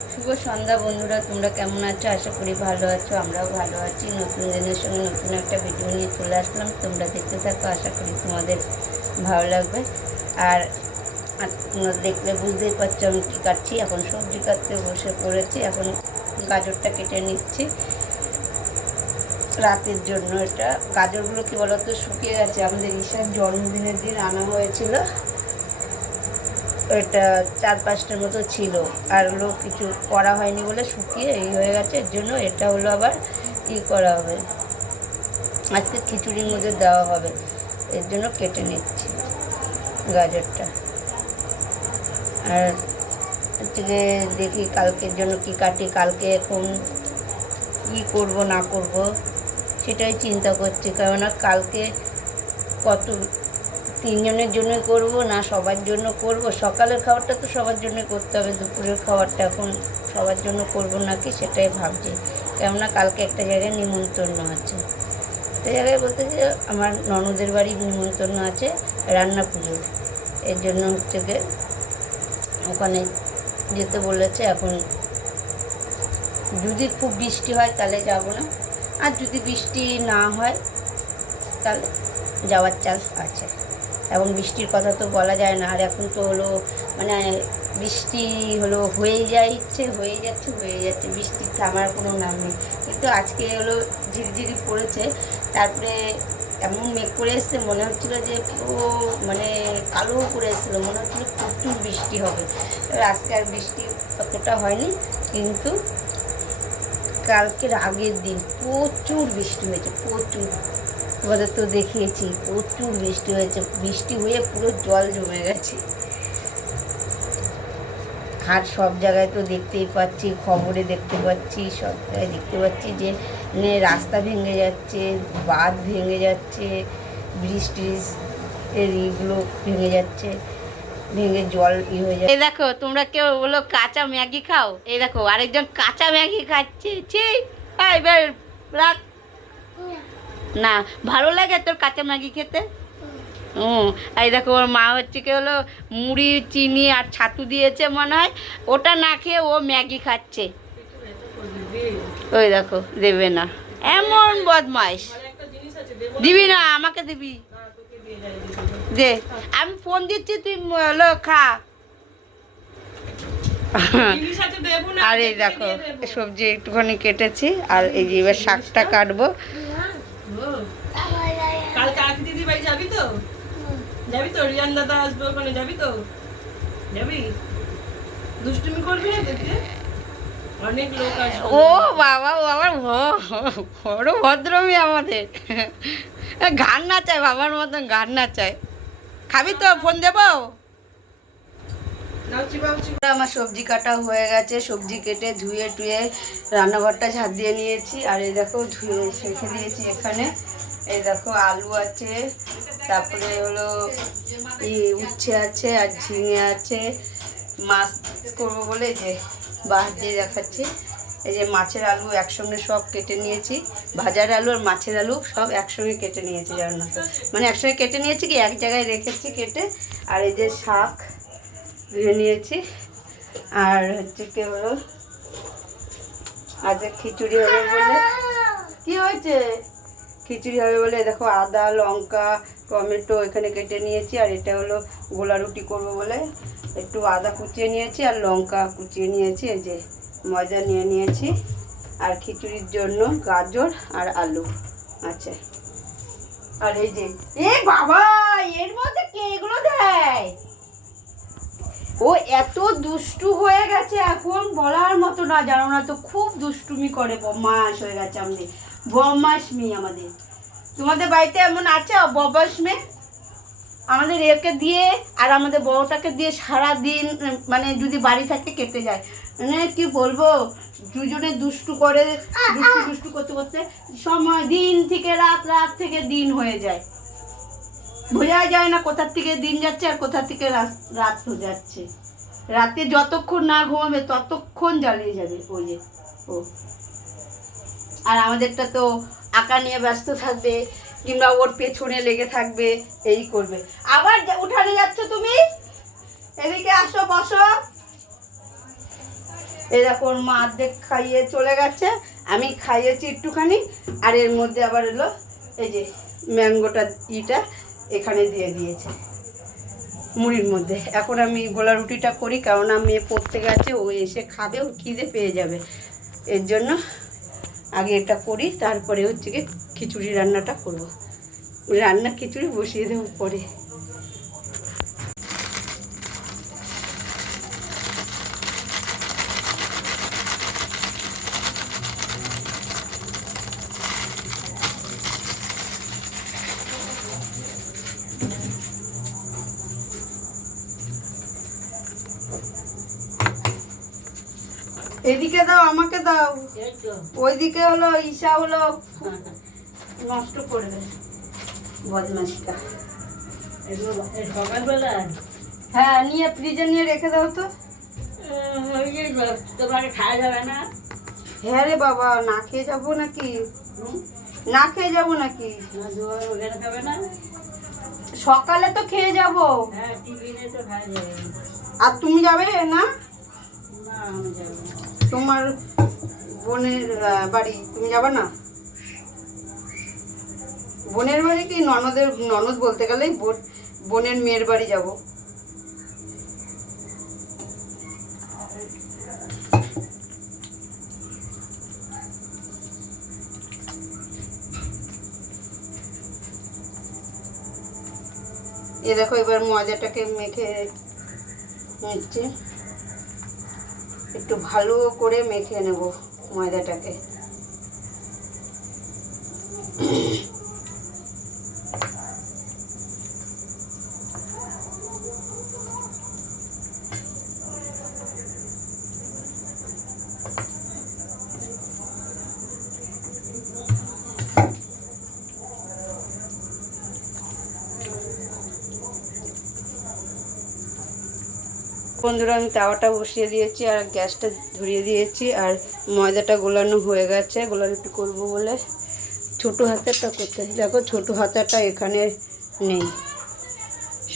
শুভ সন্ধ্যা বন্ধুরা, তোমরা কেমন আছো? আশা করি ভালো আছো, আমরাও ভালো আছি। নতুন দিনের সঙ্গে নতুন একটা ভিডিও নিয়ে চলে আসলাম। তোমরা দেখতে থাকো, আশা করি তোমাদের ভালো লাগবে। আর তোমরা দেখলে বুঝতেই পারছ আমি কী কাটছি। এখন সবজি কাটতে বসে পড়েছি। এখন গাজরটা কেটে নিচ্ছি। রাতের জন্য এটা। গাজরগুলো কি বলতো? শুকিয়ে গেছে। আমাদের ঈশার জন্মদিনের দিন আনা হয়েছিল। এটা চার পাঁচটার মতো ছিল। আর লোক কিছু করা হয়নি বলে শুকিয়ে এই হয়ে গেছে। এর জন্য এটা হলো আবার ই করা হবে। আজকে খিচুড়ির মধ্যে দেওয়া হবে। এর জন্য কেটে নিচ্ছি গাজরটা। আর হচ্ছে দেখি কালকের জন্য কি কাটি। কালকে এখন কী করব, না করব, সেটাই চিন্তা করছি। কেননা কালকে কত তিনজনের জন্য করব, না সবার জন্য করব? সকালের খাবারটা তো সবার জন্য করতে হবে, দুপুরের খাবারটা এখন সবার জন্য করব নাকি সেটাই ভাবছি। কেননা কালকে একটা জায়গায় নিমন্ত্রণ আছে। একটা জায়গায় বলতে যে আমার ননদের বাড়ি নিমন্ত্রণ আছে, রান্না পুজোর। এর জন্য হচ্ছে গিয়ে ওখানে যেতে বলেছে, এখন যদি খুব বৃষ্টি হয় তাহলে যাব না। আর যদি বৃষ্টি না হয় তাহলে যাওয়ার চান্স আছে। এবং বৃষ্টির কথা তো বলা যায় না। আর এখন তো হলো মানে বৃষ্টি হলো হয়ে যায় ইচ্ছে হয়ে যাচ্ছে হয়ে যাচ্ছে। বৃষ্টির থামার কোনো নাম নেই। কিন্তু আজকে হলো ঝিরিঝিরি পড়েছে। তারপরে এমন মেঘ করে এসছে, মনে হচ্ছিল যে পুরো মানে কালো করে এসেছিল। মনে হচ্ছিল প্রচুর বৃষ্টি হবে। এবার আজকে আর বৃষ্টি অতটা হয়নি, কিন্তু কালকের আগের দিন প্রচুর বৃষ্টি হয়েছে, প্রচুর। তোমাদের তো দেখিয়েছি প্রচুর বৃষ্টি হয়েছে বৃষ্টি হয়ে পুরো জল জমে গেছে। আর সব জায়গায় তো দেখতেই পাচ্ছি খবরে দেখতে পাচ্ছি সব জায়গায় দেখতে পাচ্ছি যে মানে রাস্তা ভেঙে যাচ্ছে বাঁধ ভেঙে যাচ্ছে ব্রিজের ইগুলো ভেঙে যাচ্ছে ভেঙে জল ই হয়ে যাচ্ছে। এই দেখো তোমরা কেউ বলো কাঁচা ম্যাগি খাও? এই দেখো আরেকজন কাঁচা ম্যাগি খাচ্ছে ছি রাখ। না, ভালো লাগে তোর কাঁচা ম্যাগি খেতে? হুম এই দেখো, ওর মা হচ্ছে কি হলো, মুড়ি, চিনি আর ছাতু দিয়েছে মনে হয়, ওটা না খেয়ে ও ম্যাগি খাচ্ছে। ওই দেখো, দেবে না। এমন বদমাইশ। দিবি না, আমাকে দিবি। দে, আমি ফোন দিচ্ছি, তুই হলো খা। আর এই দেখো, সবজি একটুখানি কেটেছি, আর এই যে এবার শাকটা কাটবো। কালকে আখি দিদি বাড়ি যাবি তো? যাবি তো? রিয়ান দাদা আসবে ওখানে, যাবি তো? যাবি? দুষ্টুমি করবি না দেখতে অনেক লোক আসবে। ও বাবা, ও আমার বড় ভদ্রমী আমাদের। গান না চায় বাবার মতন গান না চায় খাবি তো, ফোন দেবো। আমার সবজি কাটা হয়ে গেছে, সবজি কেটে ধুয়ে টুয়ে রান্নাঘরটা ঝাঁট দিয়ে নিয়েছি। আর এই দেখো ধুয়ে রেখে দিয়েছি এখানে। এই দেখো আলু আছে, তারপরে হলো ই উচ্ছে আছে আর ঝিঙে আছে। মাছ করব বলে যে বাঁশ দিয়ে দেখাচ্ছি। এই যে মাছের আলু একসঙ্গে সব কেটে নিয়েছি। ভাজার আলু আর মাছের আলু সব একসঙ্গে কেটে নিয়েছি রান্না মানে একসঙ্গে কেটে নিয়েছি কি এক জায়গায় রেখেছি কেটে। আর এই যে শাক ধুয়ে নিয়েছি। আর হচ্ছে কি হলো আজকে খিচুড়ি হবে বলে। কি হয়েছে? খিচুড়ি হবে বলে দেখো আদা, লঙ্কা, টমেটো এখানে কেটে নিয়েছি, আর এটা হলো গোলা রুটি করব বলে। একটু আদা কুচিয়ে নিয়েছি আর লঙ্কা কুচিয়ে নিয়েছি, এই যে মজা নিয়ে নিয়েছি। আর খিচুড়ির জন্য গাজর আর আলু আছে। আর এই যে, এ বাবা, এর মধ্যে কে এগুলো দেয়? ও এত দুষ্টু হয়ে গেছে এখন, বলার মতো না, জানো না তো, খুব দুষ্টুমি করে, বদমাস হয়ে গেছে আমাদের। বদমাস মেয়ে আমাদের। তোমাদের বাড়িতে এমন আছে বদমাস মেয়ে আমাদের একে দিয়ে আর আমাদের বড়টাকে দিয়ে সারা দিন মানে যদি বাড়ি থাকে কেটে যায়। মানে কি বলব, দুজনে দুষ্টু করে, দুষ্টু দুষ্টু করতে করতে সময় দিন থেকে রাত রাত থেকে দিন হয়ে যায়। বোঝা যায় না কোথার থেকে দিন যাচ্ছে আর কোথা থেকে রাত- হয়ে যাচ্ছে। রাতে যতক্ষণ না ঘুমাবে ততক্ষণ জ্বালিয়ে যাবে ওই যে, ও। আর আমাদেরটা তো আঁকা নিয়ে ব্যস্ত থাকবে কিংবা ওর পেছনে লেগে থাকবে, এই করবে। আবার উঠানে যাচ্ছ তুমি? এদিকে আসো, বসো। ওর মা অর্ধেক খাইয়ে চলে গেছে, আমি খাইয়েছি একটুখানি, আর এর মধ্যে আবার এলো এই যে ম্যাঙ্গোটা ইটা। এখানে দিয়ে দিয়েছে মুড়ির মধ্যে। এখন আমি গোলা রুটিটা করি, কারণ মেয়ে পড়তে গেছে, ও এসে খাবে, ও খিদে পেয়ে যাবে। এর জন্য আগে এটা করি, তারপরে হচ্ছে কি খিচুড়ি রান্নাটা করব। রান্না খিচুড়ি বসিয়ে দেবো পরে। এদিকে দাও আমাকে দাও। ওইদিকে হলো ঈশা হলো নষ্ট করবে বদমাসটা সকালবেলা হ্যাঁ নিয়ে ফ্রিজে নিয়ে রেখে দাও তো। তোমাকে খাওয়া যাবে না? হ্যাঁ রে বাবা না খেয়ে যাব নাকি? না খেয়ে যাব নাকি? সকালে তো খেয়ে যাব। হ্যাঁ আর তুমি যাবে না? না আমি যাব না। তোমার বোনের বাড়ি। তুমি যাবে না? বোনের বাড়ি কি ননদের, ননদ বলতে গেলেই বোন- বোনের মেয়ের বাড়ি যাব। এ দেখো, এবার মজাটাকে মেখে নিচ্ছে। একটু ভালো করে মেখে নেব ময়দাটাকে। বন্ধুরা, আমি তাওয়াটা বসিয়ে দিয়েছি আর গ্যাসটা ধরিয়ে দিয়েছি আর ময়দাটা গোলানো হয়ে গেছে। গোলা রুটি করব বলে। ছোটো হাতেরটা করতে দেখো, ছোটো হাতাটা এখানে নেই।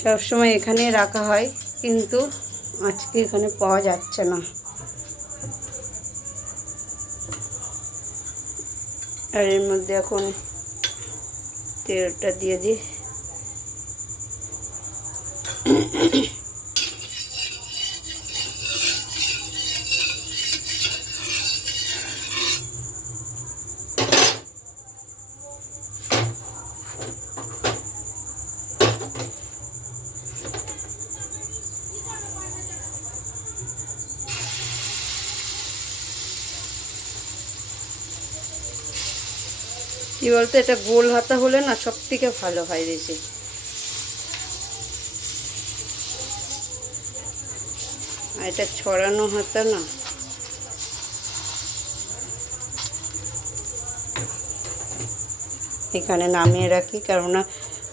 সবসময় এখানে রাখা হয়, কিন্তু আজকে এখানে পাওয়া যাচ্ছে না। আর এর মধ্যে এখন তেলটা দিয়ে দিই। কি বলতো, এটা গোল হাতা হলে না সব থেকে ভালো হয় বেশি। আর এটা ছড়ানো হাতা না। এখানে নামিয়ে রাখি, কেননা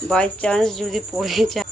বাই চান্স যদি পড়ে যায়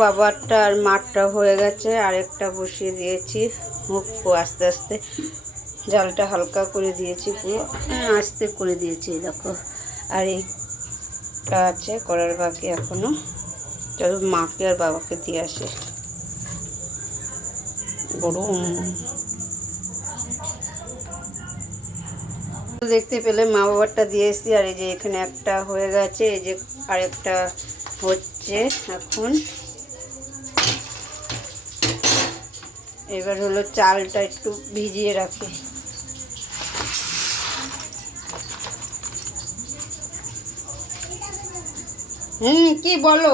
বাবারটা আর মাঠটা হয়ে গেছে আরেকটা বসিয়ে দিয়েছি হোক আস্তে আস্তে। জালটা হালকা করে দিয়েছি পুরো। হ্যাঁ, আস্তে করে দিয়েছি দেখো। আর এইটা আছে করার বাকি এখনও। চলো মাকে আর বাবাকে দিয়ে আসে। গরম। দেখতে পেলে মা বাবারটা দিয়ে এসছি আর এই যে এখানে একটা হয়ে গেছে এই যে আরেকটা হচ্ছে এখন। এবার হলো চালটা একটু ভিজিয়ে রাখি। হুম কি বলো?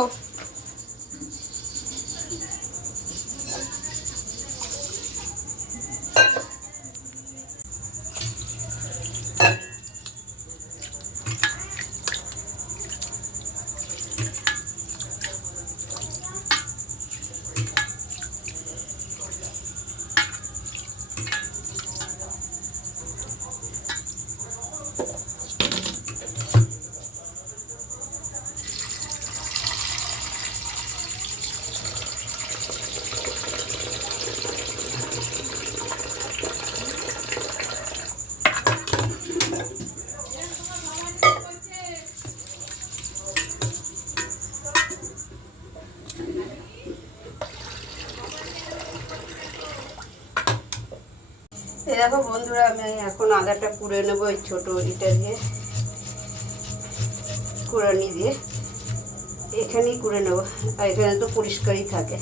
দেখো বন্ধুরা, আমি এখন আদাটা কুড়ে নেব এই ছোটো ইটা দিয়ে কুড়ানি দিয়ে এখানেই কুড়ে নেব। আর এখানে তো পরিষ্কারই থাকে।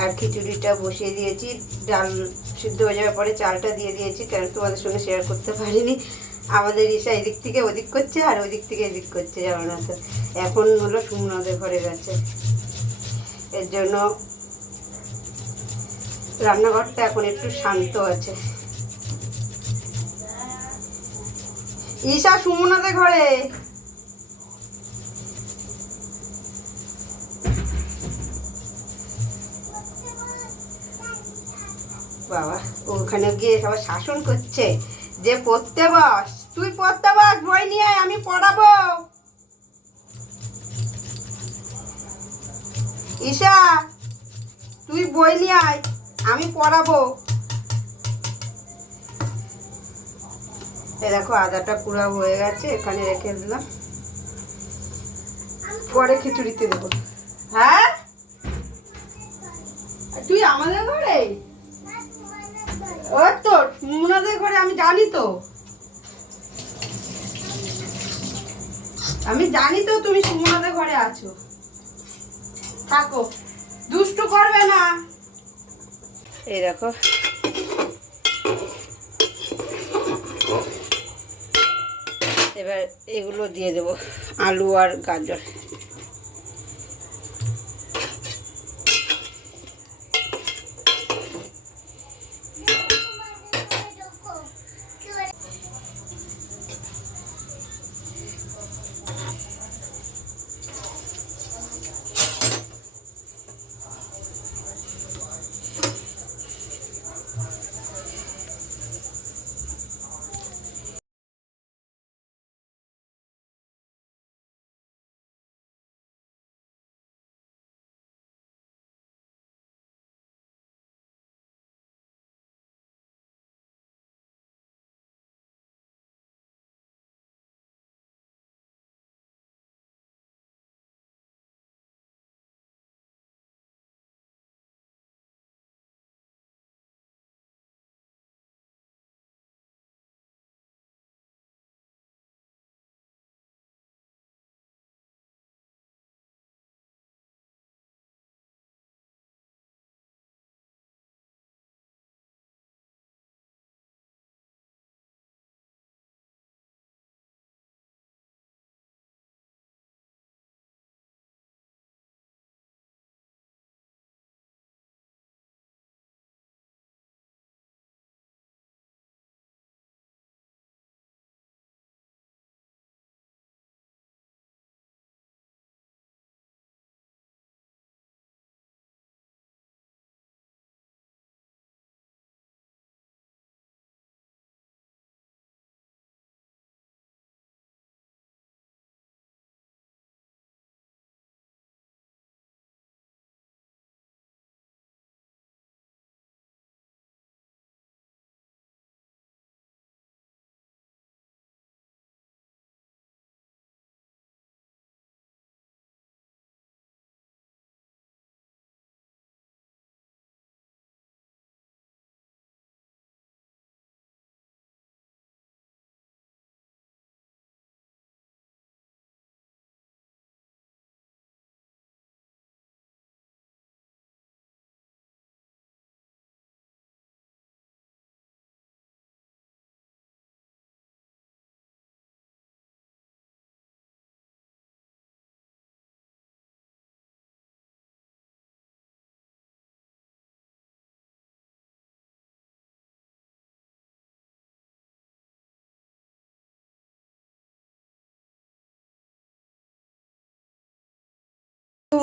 আর খিচুড়িটা বসিয়ে দিয়েছি। ডাল সিদ্ধ হয়ে যাওয়ার পরে চালটা দিয়ে দিয়েছি, কেন তোমাদের সঙ্গে শেয়ার করতে পারিনি। আমাদের ঈশা এদিক থেকে ওদিক করছে আর ওদিক থেকে এদিক করছে যাবে না তো। এখন হলো সুমনাদের ঘরে গেছে। এর জন্য রান্নাঘরটা এখন একটু শান্ত আছে। ঈশা, সুমনাদের ঘরে। বাবা, ওখানে গিয়ে সবাই শাসন করছে। যে পড়তে বস, তুই পড়তে বস, বই নিয়ে আমি পড়াবো। ঈশা, তুই বই নিয়ে আয়। আমি পড়াবো। এই দেখো, আদাটা পুরা হয়ে গেছে, এখানে রেখে দিলাম। পরে খিচুড়িতে দেবো। হ্যাঁ? তুই আমাদের ঘরে? ও তো, মুনাদের ঘরে, আমি জানি তো। আমি জানি তো তুমি সুমনাদের ঘরে আছো। থাকো। দুষ্টু করবে না। এই দেখো। এবার এগুলো দিয়ে দেব আলু আর গাজর।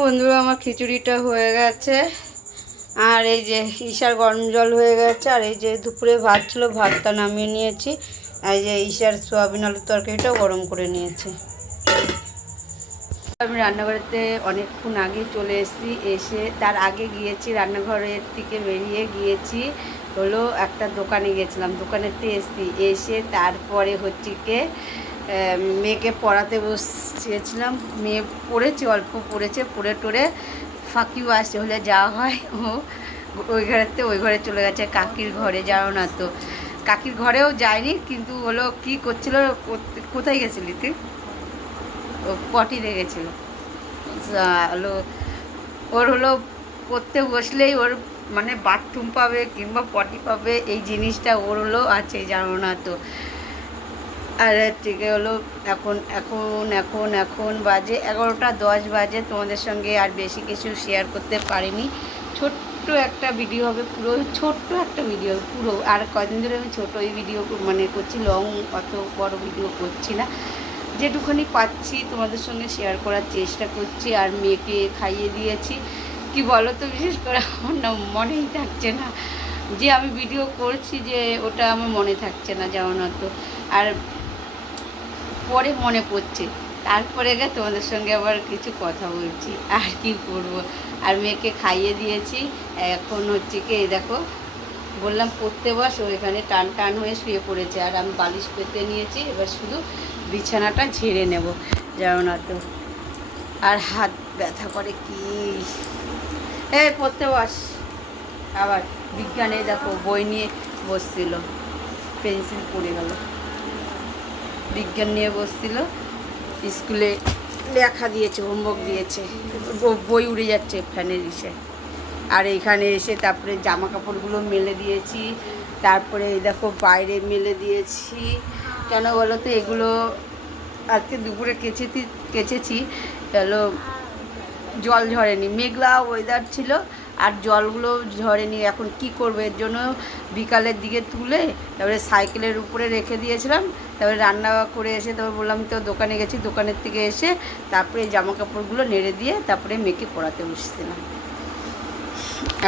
বন্ধুরা, আমার খিচুড়িটা হয়ে গেছে। আর এই যে ঈশার গরম জল হয়ে গেছে, আর এই যে দুপুরে ভাত ছিল, ভাতটা নামিয়ে নিয়েছি। আর যে ঈশার সোয়াবিন আলুর তরকারিটাও গরম করে নিয়েছি। আমি রান্নাঘরেতে অনেকক্ষণ আগে চলে এসেছি, এসে তার আগে গিয়েছি, রান্নাঘরের থেকে বেরিয়ে গিয়েছি। হলো একটা দোকানে গেছিলাম দোকানেতে এসেছি। এসে তারপরে হচ্ছে কে মেয়েকে পড়াতে বসিয়েছিলাম। মেয়ে পড়েছে, অল্প পড়েছে, পড়ে টড়ে ফাঁকিও আসছে, হলে যাওয়া হয়। ও ওই ঘরেতে, ওই ঘরে চলে গেছে, কাকির ঘরে যাও না তো। কাকির ঘরেও যায়নি, কিন্তু হলো কি করছিল কোথায় গেছিলি তুই? ও পটি দেখেছিল হলো ওর হলো পড়তে বসলেই ওর মানে বাথরুম পাবে কিংবা পটি পাবে, এই জিনিসটা ওর হলো আছে জানো না তো। আর থেকে হলো এখন এখন এখন এখন বাজে এগারোটা দশ বাজে, তোমাদের সঙ্গে আর বেশি কিছু শেয়ার করতে পারিনি। ছোট্ট একটা ভিডিও হবে, পুরো ছোট্ট একটা ভিডিও পুরো। আর কদিন ধরে আমি ছোটো এই ভিডিও মানে করছি লং অত বড় ভিডিও করছি না। যেটুখানি পাচ্ছি, তোমাদের সঙ্গে শেয়ার করার চেষ্টা করছি, আর মেয়েকে খাইয়ে দিয়েছি। কি বলো তো বিশেষ করে আমার না মনেই থাকছে না। যে আমি ভিডিও করছি যে ওটা আমার মনে থাকছে না যেমন তো আর পরে মনে পড়ছে। তারপরে গে তোমাদের সঙ্গে আবার কিছু কথা বলছি। আর কি করব? আর মেয়েকে খাইয়ে দিয়েছি। এখন হচ্ছে কি, এই দেখো, বললাম পড়তে বস, ও এখানে টান টান হয়ে শুয়ে পড়েছে। আর আমি বালিশ পেতে নিয়েছি, এবার শুধু বিছানাটা ঝেড়ে নেব যেন না তো আর হাত ব্যথা করে কি এ, পড়তে বস। আবার বিজ্ঞানে দেখো, বই নিয়ে বসছিল। পেন্সিল পড়ে গেল। বিজ্ঞান নিয়ে বসছিল। স্কুলে লেখা দিয়েছে, হোমওয়ার্ক দিয়েছে। বই উড়ে যাচ্ছে ফ্যানের ইসে আর এইখানে এসে তারপরে জামা কাপড়গুলো মেলে দিয়েছি। তারপরে এই দেখো, বাইরে মেলে দিয়েছি। কেন বলো তো, এগুলো আজকে দুপুরে কেচেছি কেচেছি। হলো জল ঝরেনি। মেঘলা ওয়েদার ছিল আর জলগুলো ঝরেনি। এখন কি করব? এর জন্য বিকালের দিকে তুলে তারপরে সাইকেলের উপরে রেখে দিয়েছিলাম। তারপরে রান্না করে এসে তারপর বললাম তো দোকানে গেছি। দোকানের থেকে এসে তারপরে জামা কাপড়গুলো নেড়ে দিয়ে তারপরে মেয়েকে পড়াতে বসছিলাম।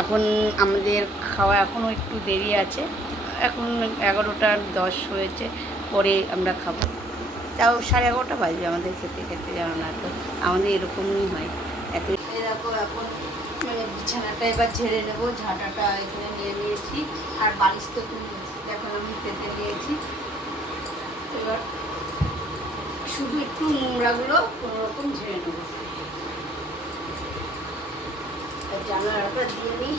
এখন আমাদের খাওয়া এখনও একটু দেরি আছে। এখন এগারোটা দশ হয়েছে, পরে আমরা খাব। তাও সাড়ে এগারোটা বাজবে আমাদের খেতে খেতে, জানো না তো? আমাদের এরকমই হয়। দেখো মানে বিছানাটা এবার ঝেড়ে নেব, ঝাঁটাটা এখানে নিয়ে নিয়েছি, আর বালিশ তো এখন আমি পেতে নিয়েছি। এবার শুধু একটু নোংরাগুলো কোনো রকম ঝেড়ে নেব। জানালাটা দিয়ে নিই